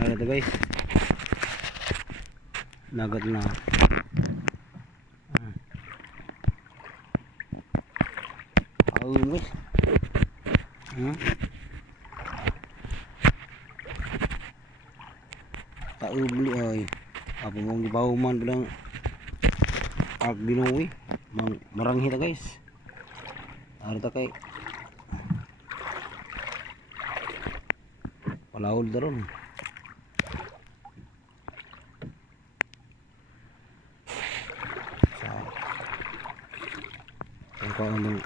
Ayan ito guys, nagat na. Guys, taubli ay apa mong gibawman bilang ag binuwi maranghi ta guys. Arta kay palawod daron. Sa ang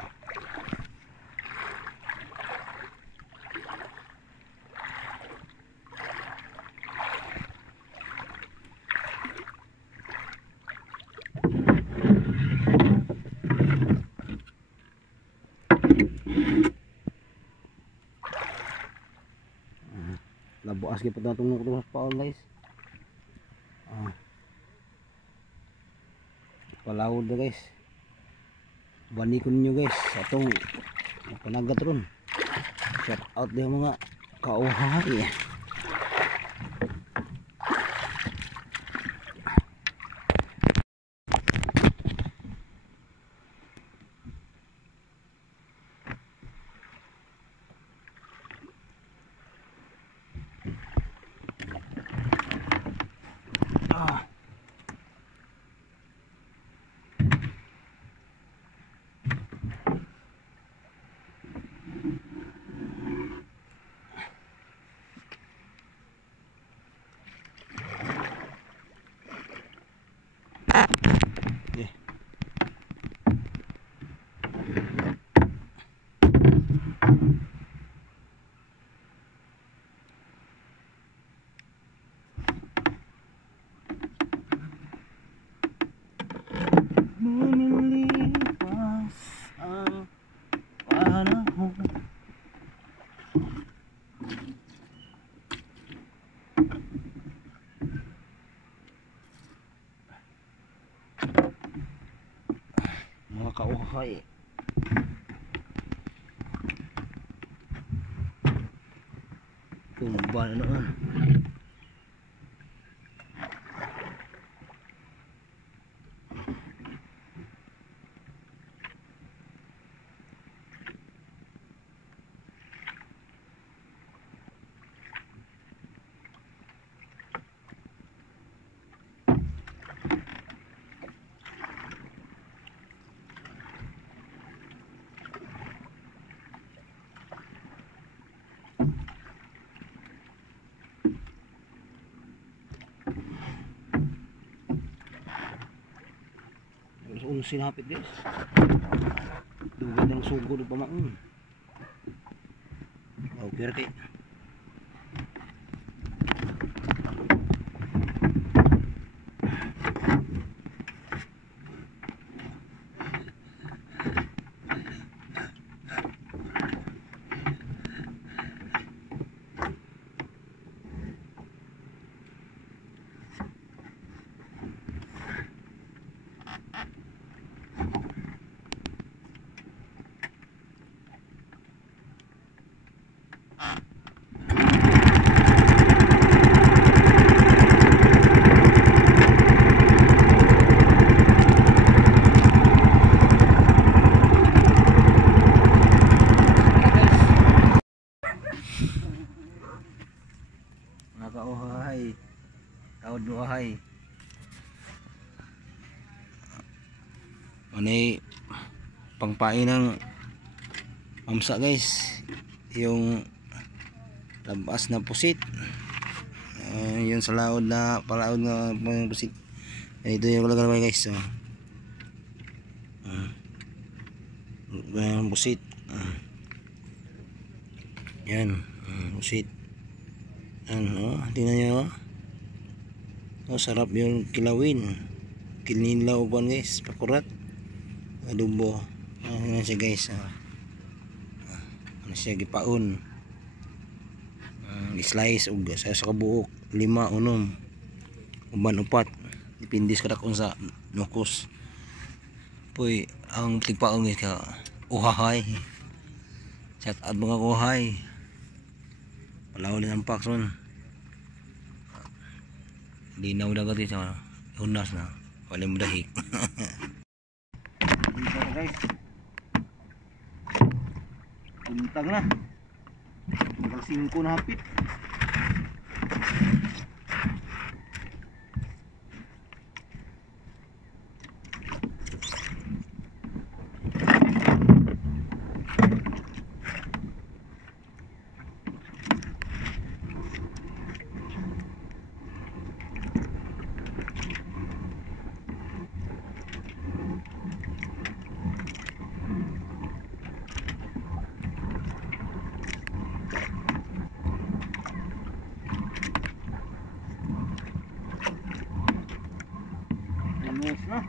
labuas gyud pa tong sa paon guys. Palawod na guys. Banikon nyo guys atong panagat ron. Shout out din mga kauhay. Lumilipas ang panahon. Mga kauhay, tumba na noon. Sinapit guys, dugay ng sugod pa maun. Okay kay nakauhay, kaudluhay. Ano pangpain ng mamsa guys, yung labas na pusit, yung sa laod na palaod na pusit. Ito yung kalagay guys. Yung pusit, yan pusit. Tingnan nyo, sarap yung kilawin, kinilaw uban guys, pakurat, adobo. Ano siya guys, ano siya gipaon, slice og sa kabuok 5 unom uban 4, depende sa kadakon sa nukos. Puy ang tigpaon guys ka uhahay. Shout out mga kuhay, palawin ang pakson. linaw dagat sa unas na wala mo dahik. Dito na guys, puntang na hanggang 5 na hapit. Ayos na.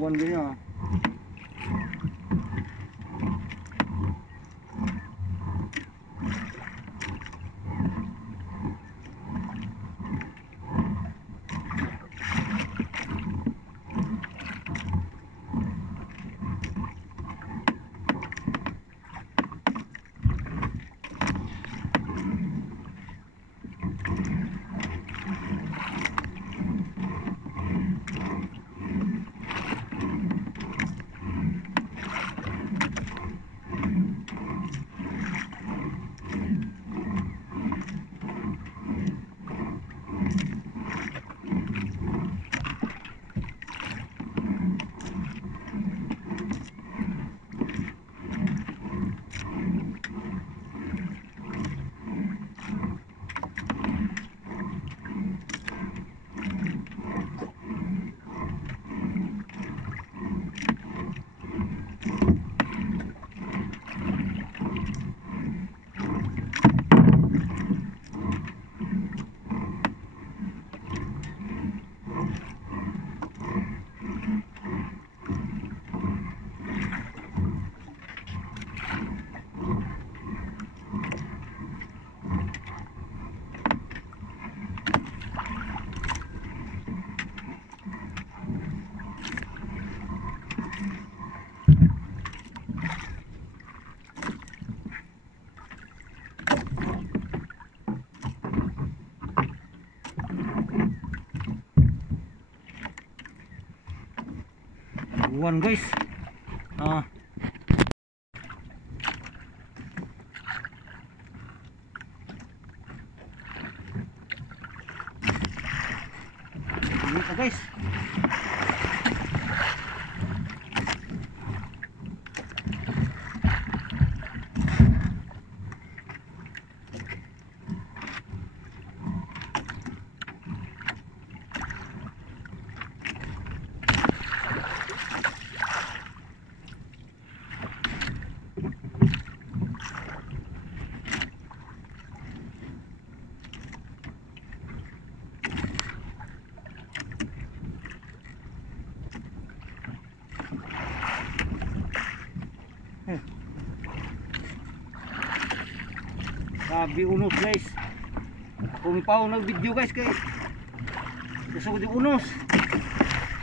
Iwan din ah. Iwan guys. Ah. Dito guys. Sabi unos guys. Ako may pao nag video guys kay gusto ko di unos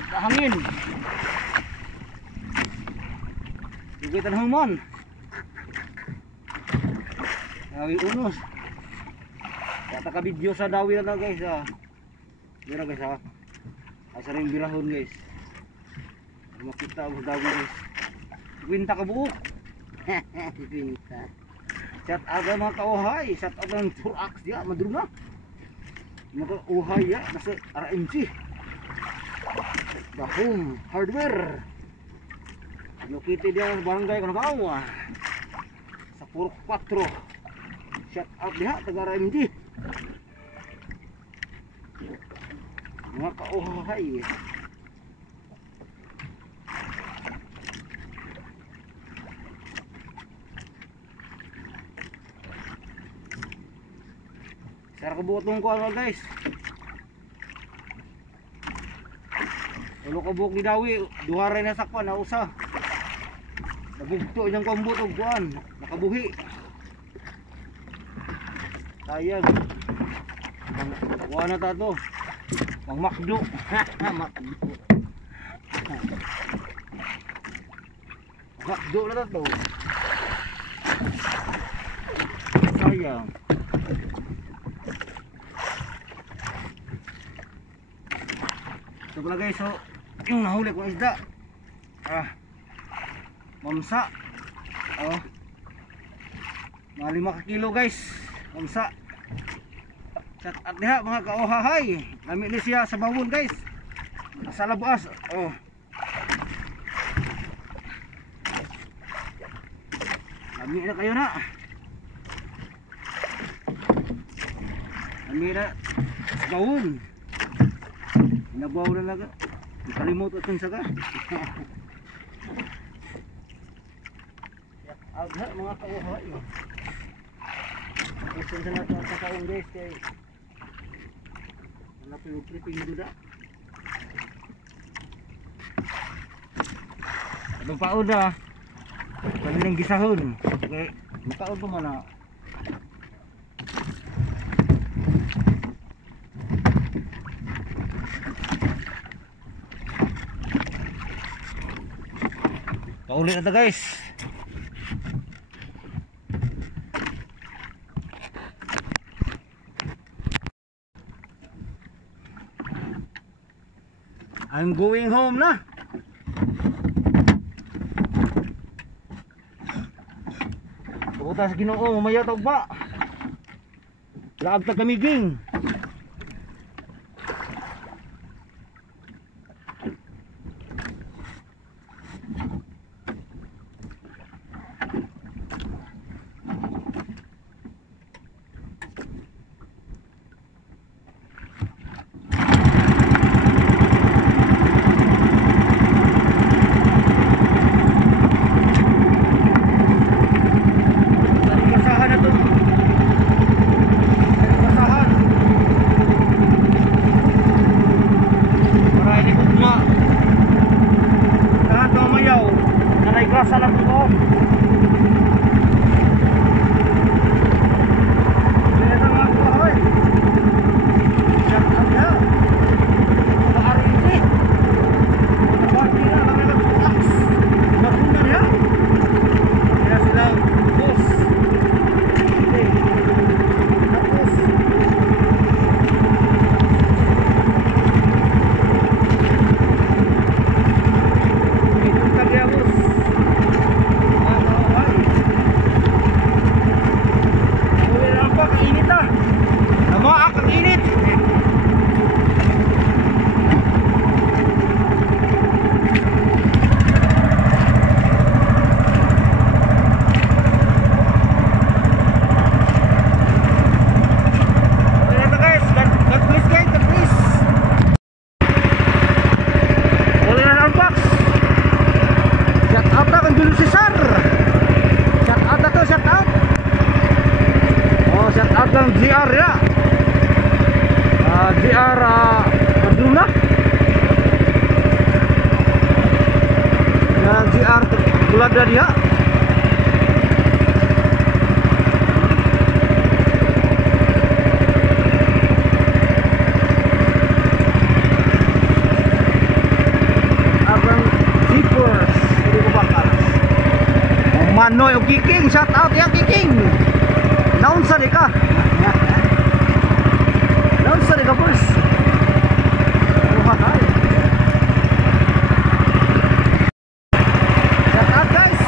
kahangin igitan humon sabi unos kata ka video sa dawi na guys dira guys asa rin birahon guys makita ang dawi guys kwinta ka buok kwinta. Shout out mga kauhay, shout out ng Turax ya, madruna. Mga kauhay ya, nasa RMC. The Home Hardware. Located dia barangay Kanagawa. Sa Purok 4. Shout out diha taga RMC. Mga kauhay. Sara kabutong ko ano guys. Ulo kabuk ni Dawi, duharay na sakpan na usa. Nabugto niyang kuambot og kuan, nakabuhi. Sayang. Kuha na ta to. Mang makdo. Makdo. Makdo na ta to. Sayang. Ito pala guys, so yung nahuli kong isda. Mamsa. Oh. Mga 5 kilo guys. Mamsa. At diha mga kauhahay. Lami ni siya sa bawon guys. Sa labuas. Oh. Lami na kayo na. Lami na sa bawon. Nabaw na lang. Kalimot at kung saka. Agha mga kauhahay. Isun sa nato sa kaong guys kay napilog-triping duda. Anong paod ah? Kanilang gisahon. Okay, paod pa man ah. Paulit na ito guys. I'm going home na. Butas Ginoo, mamaya tog ba? Laag ta kamiging. GR ya. GR Maduna. Ya GR Gulada dia. Abang Zippers di Bakar. Manoy o Kiking, shout out ya Kiking. Naon sa di ka? Naon sa di ka boss? Shout out guys.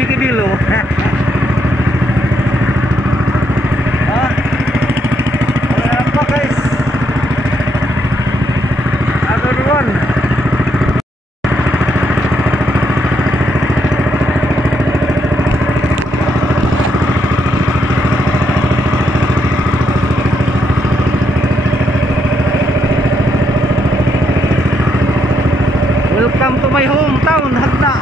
Bikidilo. Ah. Wala pa guys. Another one. Welcome to my hometown, Hagna.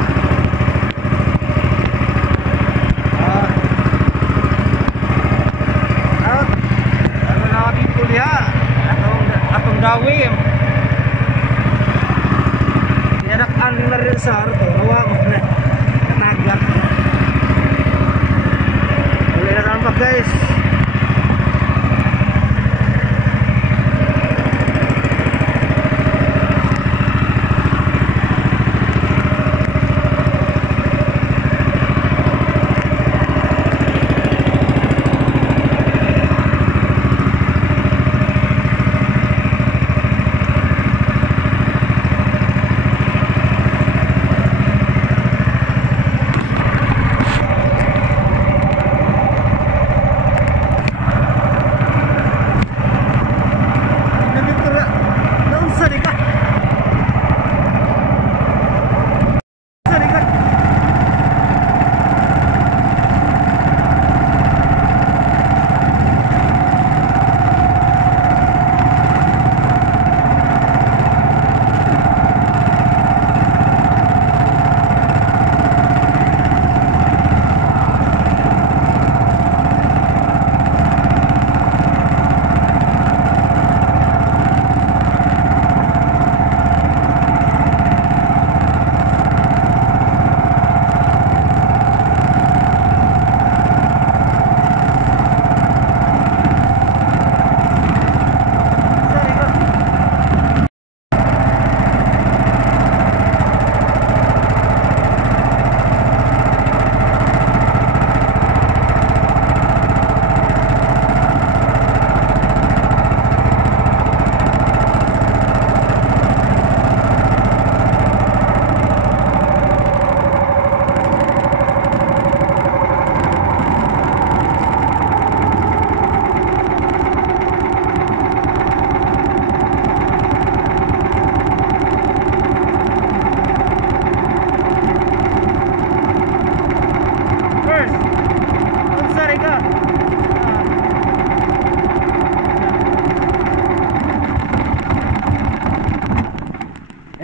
Ano natin kulya? Atong dawim. Tinadak-an na rin sa harto. Nawa ko na. Natagak. Uli na tampak guys.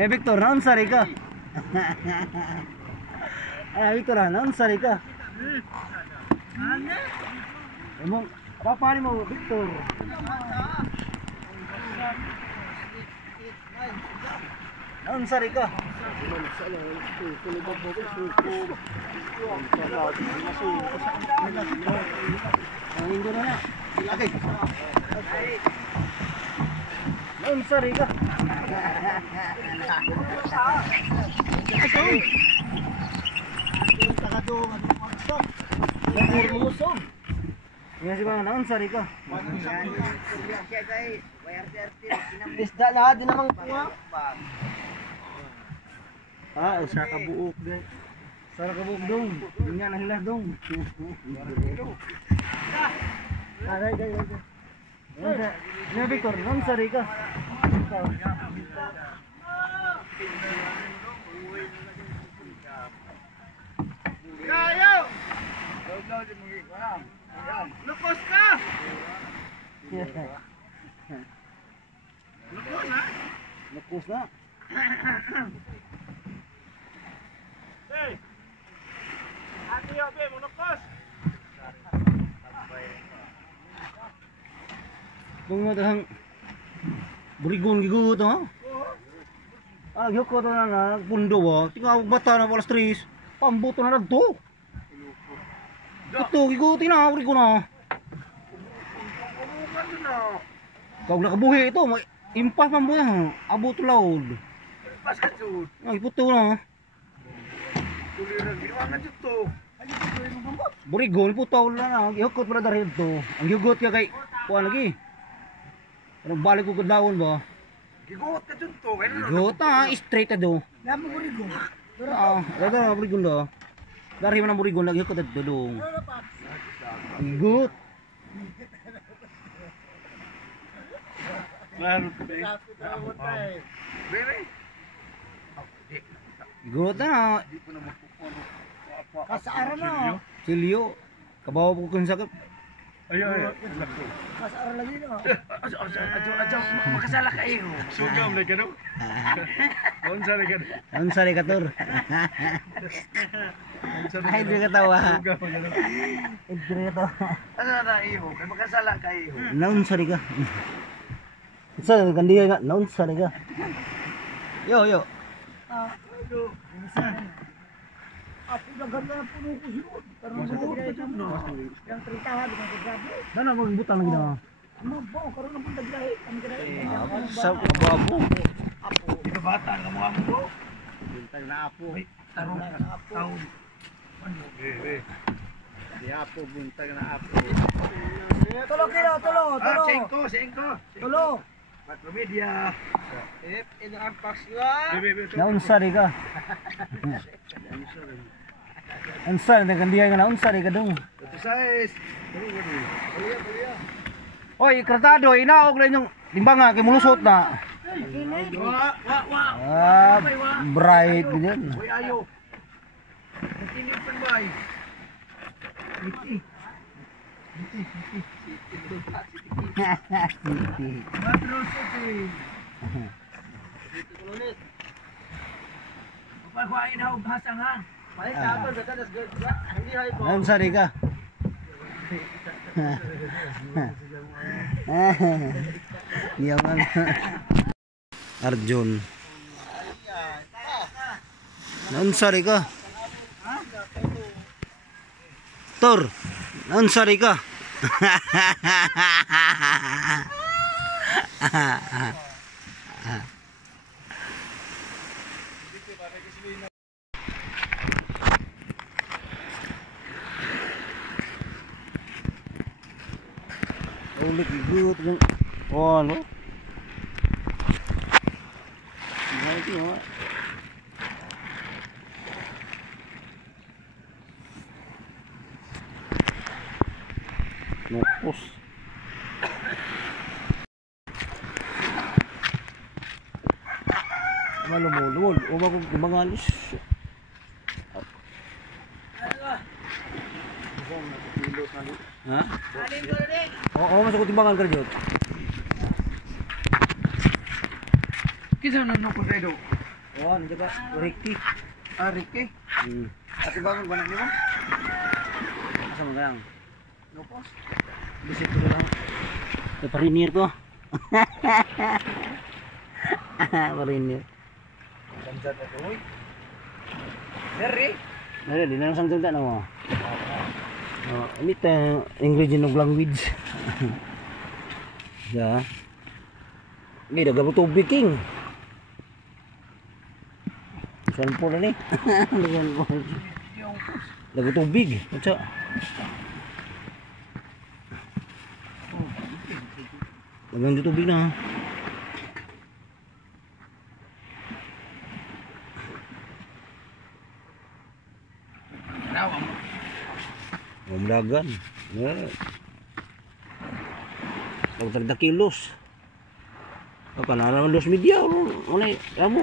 Victor, naon sari ka? Victor, naon sari ka? Emong, papani mo, Victor? Naon sari ka? Hindi na na. Naon sari ka? Iya sih bang, naon sari ka? Isda na, di namang kuha. Usa ka buok guys. Usa ka buok dong. Nya na hilas dong. Aray guys. Ya Victor, naon sari ka? Ayo. Lukos ka. Lukos na. Hey. Ati obe mo lukos. Kung mo tang burigon gigut ha? Gyoko to na pundo wa. Tinga bata na wala stress. Pambuto na dagto. Ito gigutin na burigon na. Kau nakabuhi ito, impas man mo yan. Abot laod. Impas ka jud. Ay puto na. Tuliran ginawa na dito. Burigon puto na. Gyokot pala dari dito. Ang gyugot ka kay kuan lagi. Ano balik ko kadlawon ba? Gigot ka dun to. Gigot na, straight na do. Lama burigon. Ito burigon do. Dari man ang burigon lagi ko dadulong. Igot. Laro ko eh. Igot na. Kasara na. Silyo. Kabawa po kung sakit. Ayo. Kasara lagi na. Ajo, makasala kayo. Sugam na ka no? Unsa na ka? Ano sa kator? Ay, di ka tawa. Sugam ka no? Hindi ka tawa. Asa na iyo? Kay makasala kayo. Naun sa ka. Sa kandiya nga, naun sa ka. Yo. Ako na ganda na puno ko siya. Pero yung 30 dengan kegrabe. Dana mo butang lagi na. Ano ba? Karoon na punta grahe. Ang grahe. Sa kababo. Apo. Ito bata ka mo mo. Bintag na apo. Tarong taon. Di apo, bintag na apo. Tulo kilo, tulo. Sengko. Tulo. Macromedia. Ito ang paswa. Naun sa ka. Unsa na kandiya nga naun sa ka dong. Ito size. Oy, kratado inaog na inyong timbangan kay mulusot na. Wa. Bright din. Uy ayo. Continue pan bay. Matro city. Pagkuhain na og hasang ha. Balik sa ato sa das hindi hay ko. Naun sa ka. Yaman. Arjun. Naun sa ka. Tor, naun sa ka. Ulit igut yung ano? Nanti mo. Nukos. Malumulul, umag kumangalis. Ha? Oo, masuk ko timbangan ka jud. Kisa na no kusedo. Oh, nandiyan ba? Ricky. Ah, Ricky. Ati bangun ba nimo? Asa mo lang? Lopos. Bisit ko lang. Ito parinir ko. Parinir. Kansa ta doy. Derry. Nara, di na lang sang na mo. Oh, ini teh ingredient ng language. Ya. Ini daga tubig king. Sampo na ni. Daga tubig. Unsa? Dagang tubig na. Nawam. Mamdagan. Ya. Kalau 30 kilos. Apa naman dos media ulo. Ulay amo.